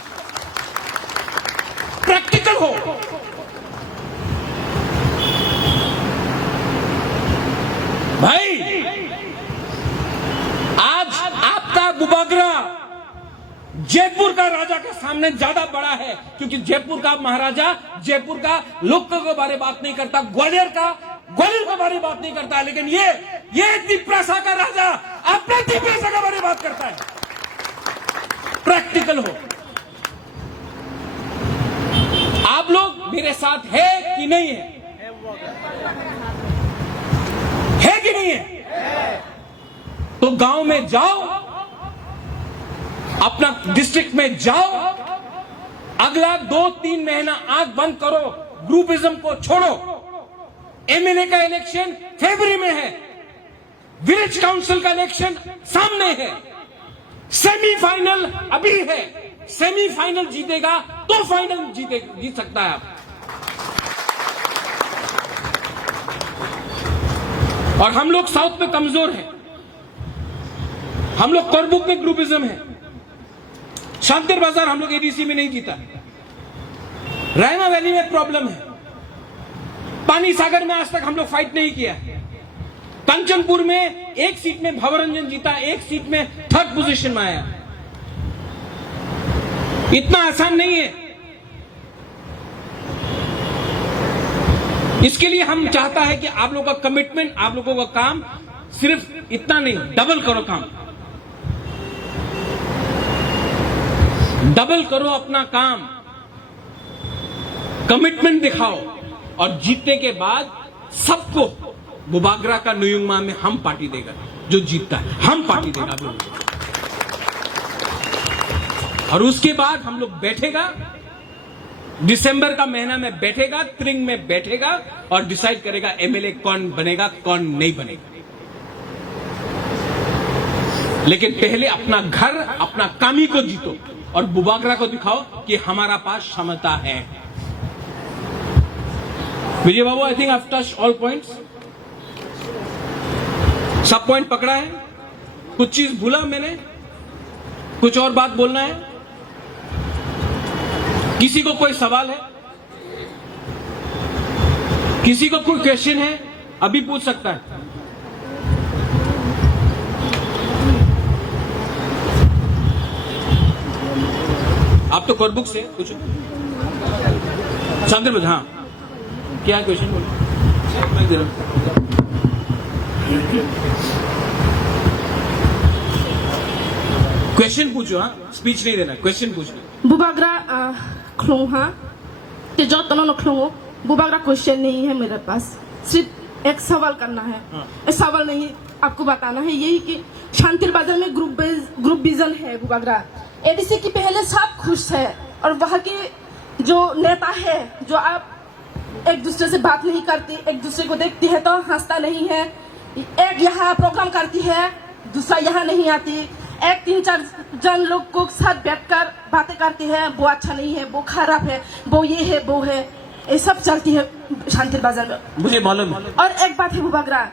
प्रैक्टिकल हो। भाई आज आपका बुबागरा जयपुर का राजा के सामने ज्यादा बड़ा है, क्योंकि जयपुर का महाराजा जयपुर का लोकल के बारे बात नहीं करता, ग्वालियर के बारे बात नहीं करता, लेकिन ये तिपरासा का राजा अपने तिपरासा के बारे बात करता है। प्रैक्टिकल हो। आप लोग मेरे साथ है कि नहीं है? है कि नहीं है? तो गांव में जाओ, अपना डिस्ट्रिक्ट में जाओ, अगला 2-3 महीना आंख बंद करो, ग्रुपिज्म को छोड़ो। एमएलए का इलेक्शन फरवरी में है, विलेज काउंसिल का इलेक्शन सामने है, सेमीफाइनल अभी है। सेमीफाइनल जीतेगा तो फाइनल जीत सकता है आप। और हम लोग साउथ में कमजोर हैं, हम लोग करबुक में ग्रुपिज्म है। शांतिर बाजार हम लोग एडीसी में नहीं जीता। रायमा वैली में प्रॉब्लम है। पानी सागर में आज तक हम लोग फाइट नहीं किया। कंचनपुर में 1 सीट में भवरंजन जीता, 1 सीट में 3rd पोजीशन में आया। इतना आसान नहीं है। इसके लिए हम चाहता है कि आप लोगों का कमिटमेंट, आप लोगों का काम सिर्फ इतना नहीं, डबल करो काम, डबल करो अपना काम, कमिटमेंट दिखाओ। और जीतने के बाद सबको बुबागरा का नुयुंगमा में हम पार्टी देगा। जो जीतता है हम पार्टी देगा आप लोगों को। और उसके बाद हम लोग बैठेगा, दिसंबर का महीना में बैठेगा, त्रिंग में बैठेगा और डिसाइड करेगा एमएलए कौन बनेगा कौन नहीं बनेगा। लेकिन पहले अपना घर, अपना कामी को जीतो और बुबागरा को दिखाओ कि हमारा पास क्षमता है। Vijay Babu, I think I have touched all points. सब पॉइंट पकड़ा है? कुछ चीज भूला मैंने? कुछ और बात बोलना है? किसी को कोई सवाल है? किसी को कोई क्वेश्चन है? अभी पूछ सकता है। आप तो कोरबुक से कुछ शांति, हाँ क्या क्वेश्चन बोलो। क्वेश्चन पूछो, हाँ स्पीच नहीं देना, क्वेश्चन पूछो। बुबागरा खलोहा कि जो तनो नखलो बुबागरा क्वेश्चन नहीं है मेरे पास, सिर्फ एक सवाल करना है। एक सवाल नहीं, आपको बताना है यही कि शांतिर बाजार में ग्रुप विजन है बुबागरा। एडीसी की पहले सब खुश है और वहाँ के जो नेता है, जो आप एक दूसरे से बात नहीं करती, एक दूसरे को देखती है तो हंसता नहीं है, एक यहाँ प्रोग्राम करती है दूसरा यहाँ नहीं आती, एक 3-4 जन लोग को साथ बैठकर बातें करती है, वो अच्छा नहीं है, वो खराब है, वो ये है, वो है, ये सब चलती है शांतिर बाजार में। मुझे मालूम है। और एक बात है बुबागरा,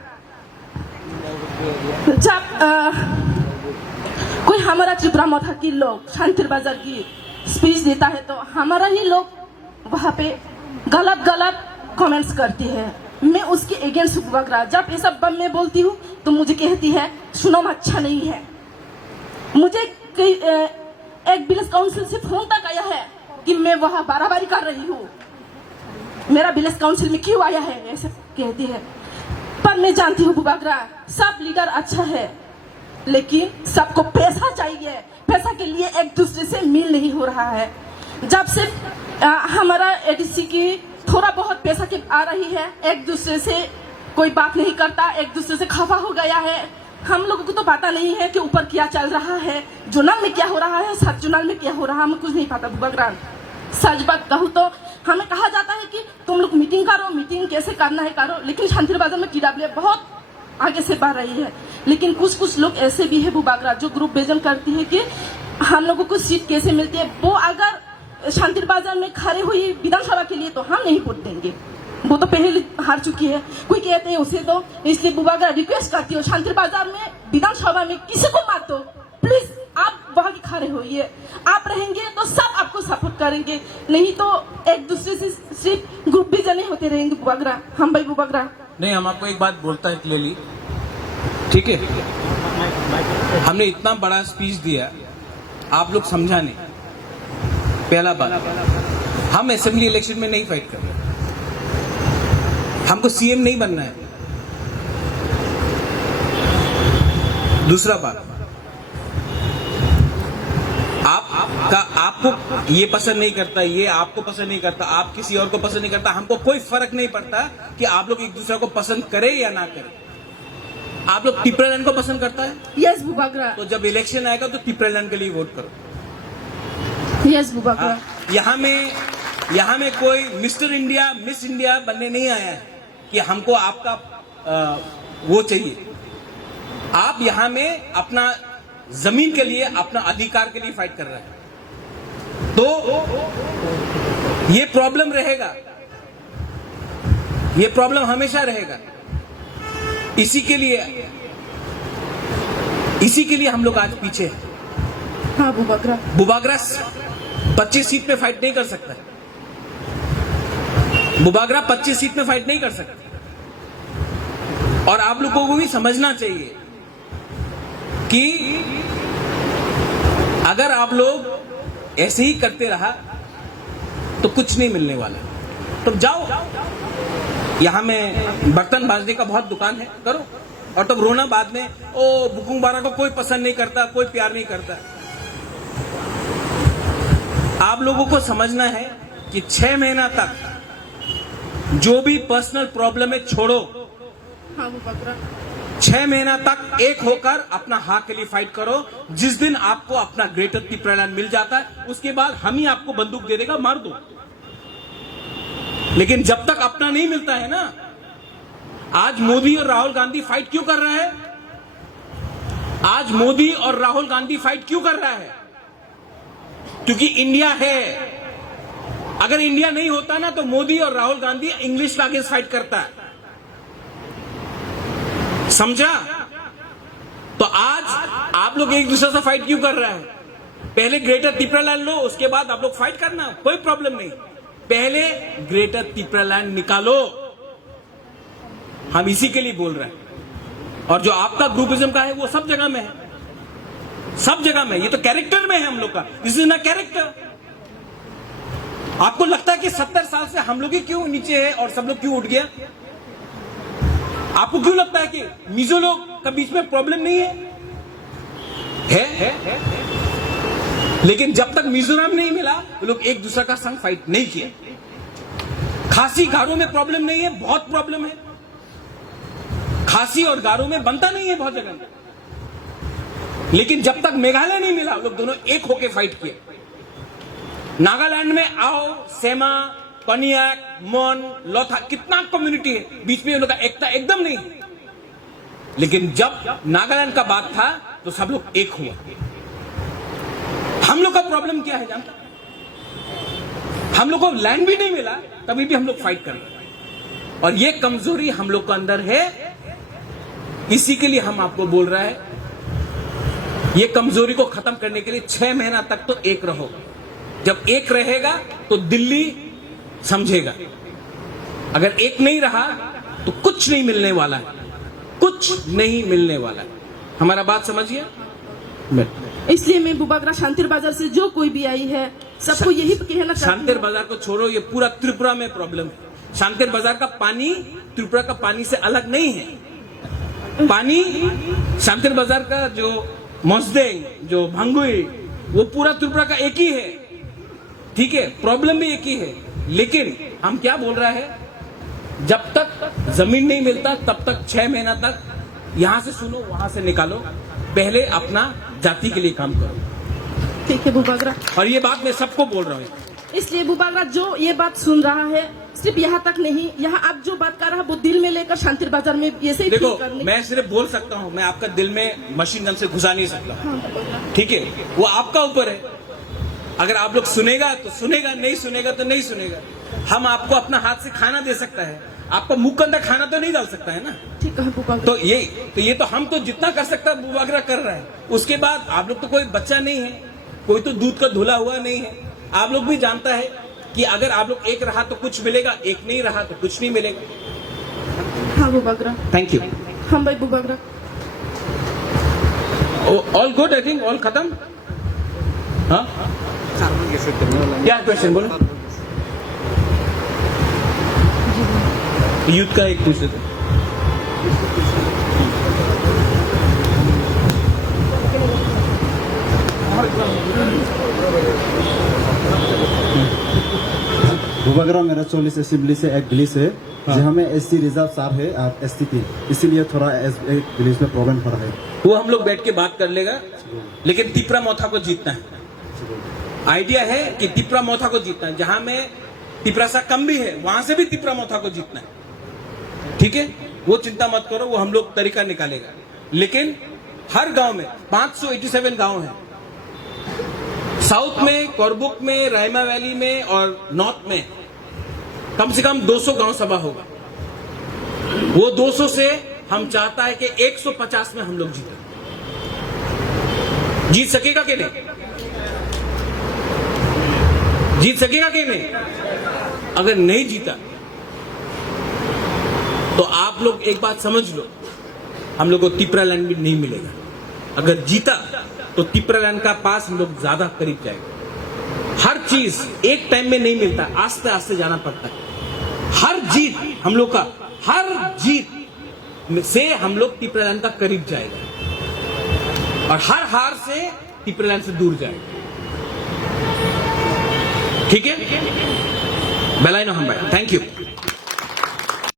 जब कोई हमारा त्रिपुरा मथा की लोग शांतिर बाजार की स्पीच देता है तो हमारा ही लोग वहाँ पे गलत कमेंट्स करती है। मैं उसके अगेंस्ट बुबागरा, जब ये सब मैं बोलती हूँ तो मुझे कहती है सुनम अच्छा नहीं है। मुझे एक विलेज काउंसिल से फोन तक आया है कि मैं वहाँ बाराबारी कर रही हूँ, मेरा विलेज काउंसिल में क्यों आया है, ऐसे कहती है। पर मैं जानती हूँ बुबागरा, सब लीडर अच्छा है लेकिन सबको पैसा चाहिए, पैसा के लिए एक दूसरे से मिल नहीं हो रहा है। जब से हमारा एडीसी की थोड़ा बहुत पैसा की आ रही है, एक दूसरे से कोई बात नहीं करता, एक दूसरे से खफा हो गया है। हम लोगों को तो पता नहीं है कि ऊपर क्या चल रहा है, जोनल में क्या हो रहा है, सब जोनल में क्या हो रहा है, हमें कुछ नहीं पता बुबागरा। सच बात कहूँ तो हमें कहा जाता है कि तुम लोग मीटिंग करो, मीटिंग कैसे करना है करो, लेकिन शांतिर बाजार में टीडब्ल्यू बहुत आगे से बढ़ रही है। लेकिन कुछ लोग ऐसे भी है बुबागरा जो ग्रुप विजन करती है कि हम लोगों को सीट कैसे मिलती है। वो अगर शांतिर बाजार में खड़े हुई विधानसभा के लिए तो हम नहीं वोट देंगे, वो तो पहले हार चुकी है। कोई कहते हैं उसे तो, इसलिए बुबागरा रिक्वेस्ट करती हो शांतिर बाजार में विधानसभा में किसी को मत दो, प्लीज आप वहाँ के खड़े होइए, आप रहेंगे तो सब आपको सपोर्ट करेंगे, नहीं तो एक दूसरे से सिर्फ ग्रुप विजन ही होते रहेंगे बुबागरा। हम भाई बुबागरा नहीं, हम आपको एक बात बोलता है क्लियरली, ठीक है, हमने इतना बड़ा स्पीच दिया, आप लोग समझा नहीं। पहला बात, हम असेंबली इलेक्शन में नहीं फाइट कर रहे, हमको सीएम नहीं बनना है। दूसरा बात, आपको ये पसंद नहीं करता, ये आपको पसंद नहीं करता, आप किसी और को पसंद नहीं करता, हमको कोई फर्क नहीं पड़ता कि आप लोग एक दूसरे को पसंद करें या ना करें। आप लोग टिपरेलैंड को पसंद करता है? यस बुबागरा। तो जब इलेक्शन आएगा तो टिपरेलैंड के लिए वोट करो। यस बुबागरा। यहाँ में कोई मिस्टर इंडिया, मिस इंडिया बनने नहीं आया है कि हमको आपका वो चाहिए। आप यहाँ में अपना जमीन के लिए, अपना अधिकार के लिए फाइट कर रहे हैं, तो ये प्रॉब्लम रहेगा, ये प्रॉब्लम हमेशा रहेगा। इसी के लिए हम लोग आज पीछे हैं। हाँ बुबागरा। बुबागरा 25 सीट पे फाइट नहीं कर सकता, बुबागरा 25 सीट में फाइट नहीं कर सकता। और आप लोगों को भी समझना चाहिए कि अगर आप लोग ऐसे ही करते रहा तो कुछ नहीं मिलने वाला। तो जाओ, यहां में बर्तन बाजने का बहुत दुकान है, करो, और तब रोना बाद में, ओ बुकुंग बारा को कोई पसंद नहीं करता, कोई प्यार नहीं करता। आप लोगों को समझना है कि 6 महीना तक जो भी पर्सनल प्रॉब्लम है छोड़ो। हाँ बुबागरा। 6 महीना तक एक होकर अपना हक के लिए फाइट करो। जिस दिन आपको अपना ग्रेटर टिपरेलैंड मिल जाता है, उसके बाद हम ही आपको बंदूक दे देगा, मार दो। लेकिन जब तक अपना नहीं मिलता है ना, आज मोदी और राहुल गांधी फाइट क्यों कर रहे हैं? आज मोदी और राहुल गांधी फाइट क्यों कर रहा है? क्योंकि इंडिया है। अगर इंडिया नहीं होता ना तो मोदी और राहुल गांधी इंग्लिश के अगेंस्ट फाइट करता है। समझा? तो आज आप लोग एक दूसरे से फाइट क्यों कर रहे हैं? पहले ग्रेटर तिप्रालैंड लो, उसके बाद आप लोग फाइट करना, कोई प्रॉब्लम नहीं। पहले ग्रेटर तिप्रालैंड निकालो, हम इसी के लिए बोल रहे हैं। और जो आपका ग्रुपिज्म का है वो सब जगह में है, सब जगह में। ये तो कैरेक्टर में है हम लोग का, दिस इज ना कैरेक्टर। आपको लगता है कि 70 साल से हम लोग ही क्यों नीचे है और सब लोग क्यों उठ गया? आपको क्यों लगता है कि मिजो लोग का बीच में प्रॉब्लम नहीं है? है। लेकिन जब तक मिजोरम नहीं मिला वो लोग एक दूसरे का संग फाइट नहीं किया। खासी गारो में प्रॉब्लम नहीं है, बहुत प्रॉब्लम है। खासी और गारो में बनता नहीं है बहुत जगह। लेकिन जब तक मेघालय नहीं मिला वो लोग दोनों एक होके फाइट किए। नागालैंड में आओ, सेमा, कनियाक, मोन, लोथा, कितना कम्युनिटी है, बीच में उन लोग का एकता एकदम नहीं। लेकिन जब नागालैंड का बात था तो सब लोग एक हुआ। हम लोग का प्रॉब्लम क्या है जानता? हम लोग को लैंड भी नहीं मिला तभी भी हम लोग फाइट कर रहे हैं। और ये कमजोरी हम लोग के अंदर है, इसी के लिए हम आपको बोल रहे हैं ये कमजोरी को खत्म करने के लिए 6 महीना तक तो एक रहो। जब एक रहेगा तो दिल्ली समझेगा। अगर एक नहीं रहा तो कुछ नहीं मिलने वाला है, कुछ नहीं मिलने वाला है। हमारा बात समझिए। इसलिए मैं बुबागरा शांतिर बाजार से जो कोई भी आई है सबको यही कहना चाहती हूं। शांतिर बाजार को छोड़ो, ये पूरा त्रिपुरा में प्रॉब्लम है। शांतिर बाजार का पानी त्रिपुरा का पानी से अलग नहीं है। पानी शांतिर बाजार का जो मोसदेंग, जो भंगुई, वो पूरा त्रिपुरा का एक ही है। ठीक है, प्रॉब्लम भी एक ही है। लेकिन हम क्या बोल रहे हैं, जब तक जमीन नहीं मिलता तब तक 6 महीना तक यहां से सुनो वहां से निकालो, पहले अपना जाति के लिए काम करो। ठीक है बुबागरा, और ये बात मैं सबको बोल रहा हूँ। इसलिए बुबागरा जो ये बात सुन रहा है सिर्फ यहाँ तक नहीं, यहाँ आप जो बात कर रहा है वो दिल में लेकर शांतिर बाजार में ऐसे ही देखो, करने। मैं सिर्फ बोल सकता हूँ, मैं आपका दिल में मशीन गन से घुसा नहीं सकता। ठीक है, वो आपका ऊपर है। अगर आप लोग सुनेगा तो सुनेगा, नहीं सुनेगा तो नहीं सुनेगा। हम आपको अपना हाथ से खाना दे सकता है, आपका मुंह के अंदर खाना तो नहीं डाल सकता है ना। ठीक है बुबागरा। तो ये तो हम तो जितना कर सकता है बुबागरा कर रहा है। उसके बाद आप लोग तो कोई बच्चा नहीं है, कोई तो दूध का धुला हुआ नहीं है। आप लोग भी जानता है कि अगर आप लोग एक रहा तो कुछ मिलेगा, एक नहीं रहा तो कुछ नहीं मिलेगा। हाँ बुबागरा, थैंक यू। हम भाई Bubagra, all good, I think all खत्म। हाँ, क्या क्वेश्चन बोलो? यूथ का एक पूछ लेते। बुबागरा मेरा 40 असेंबली से एक विलेज है जहाँ में एससी रिजर्व 4 है और एसटी 3, इसीलिए थोड़ा एक विलेज में प्रॉब्लम हो रहा है। वो हम लोग बैठ के बात कर लेगा, लेकिन तिप्रा मोथा को जीतना है। आइडिया है कि तिप्रा मोथा को जीतना है। जहां में तिप्रा सा कम भी है वहां से भी तिप्रा मोथा को जीतना है। ठीक है, वो चिंता मत करो, वो हम लोग तरीका निकालेगा। लेकिन हर गांव में 587 गांव है। साउथ में, कोरबुक में, रायमा वैली में और नॉर्थ में कम से कम 200 गांव सभा होगा। वो 200 से हम चाहता है कि 150 में हम लोग जीते। जीत सकेगा कि नहीं? जीत सकेगा कि नहीं? अगर नहीं जीता तो आप लोग एक बात समझ लो, हम लोग को तिप्रालैंड भी नहीं मिलेगा। अगर जीता तो तिप्रालैंड का पास हम लोग ज्यादा करीब जाएगा। हर चीज एक टाइम में नहीं मिलता, आस्ते आस्ते जाना पड़ता है। हर जीत हम लोग का, हर जीत से हम लोग तिप्रालैंड का करीब जाएगा और हर हार से तिप्रालैंड से दूर जाएगा। ठीक है, बेलाइनो हम भाई, थैंक यू।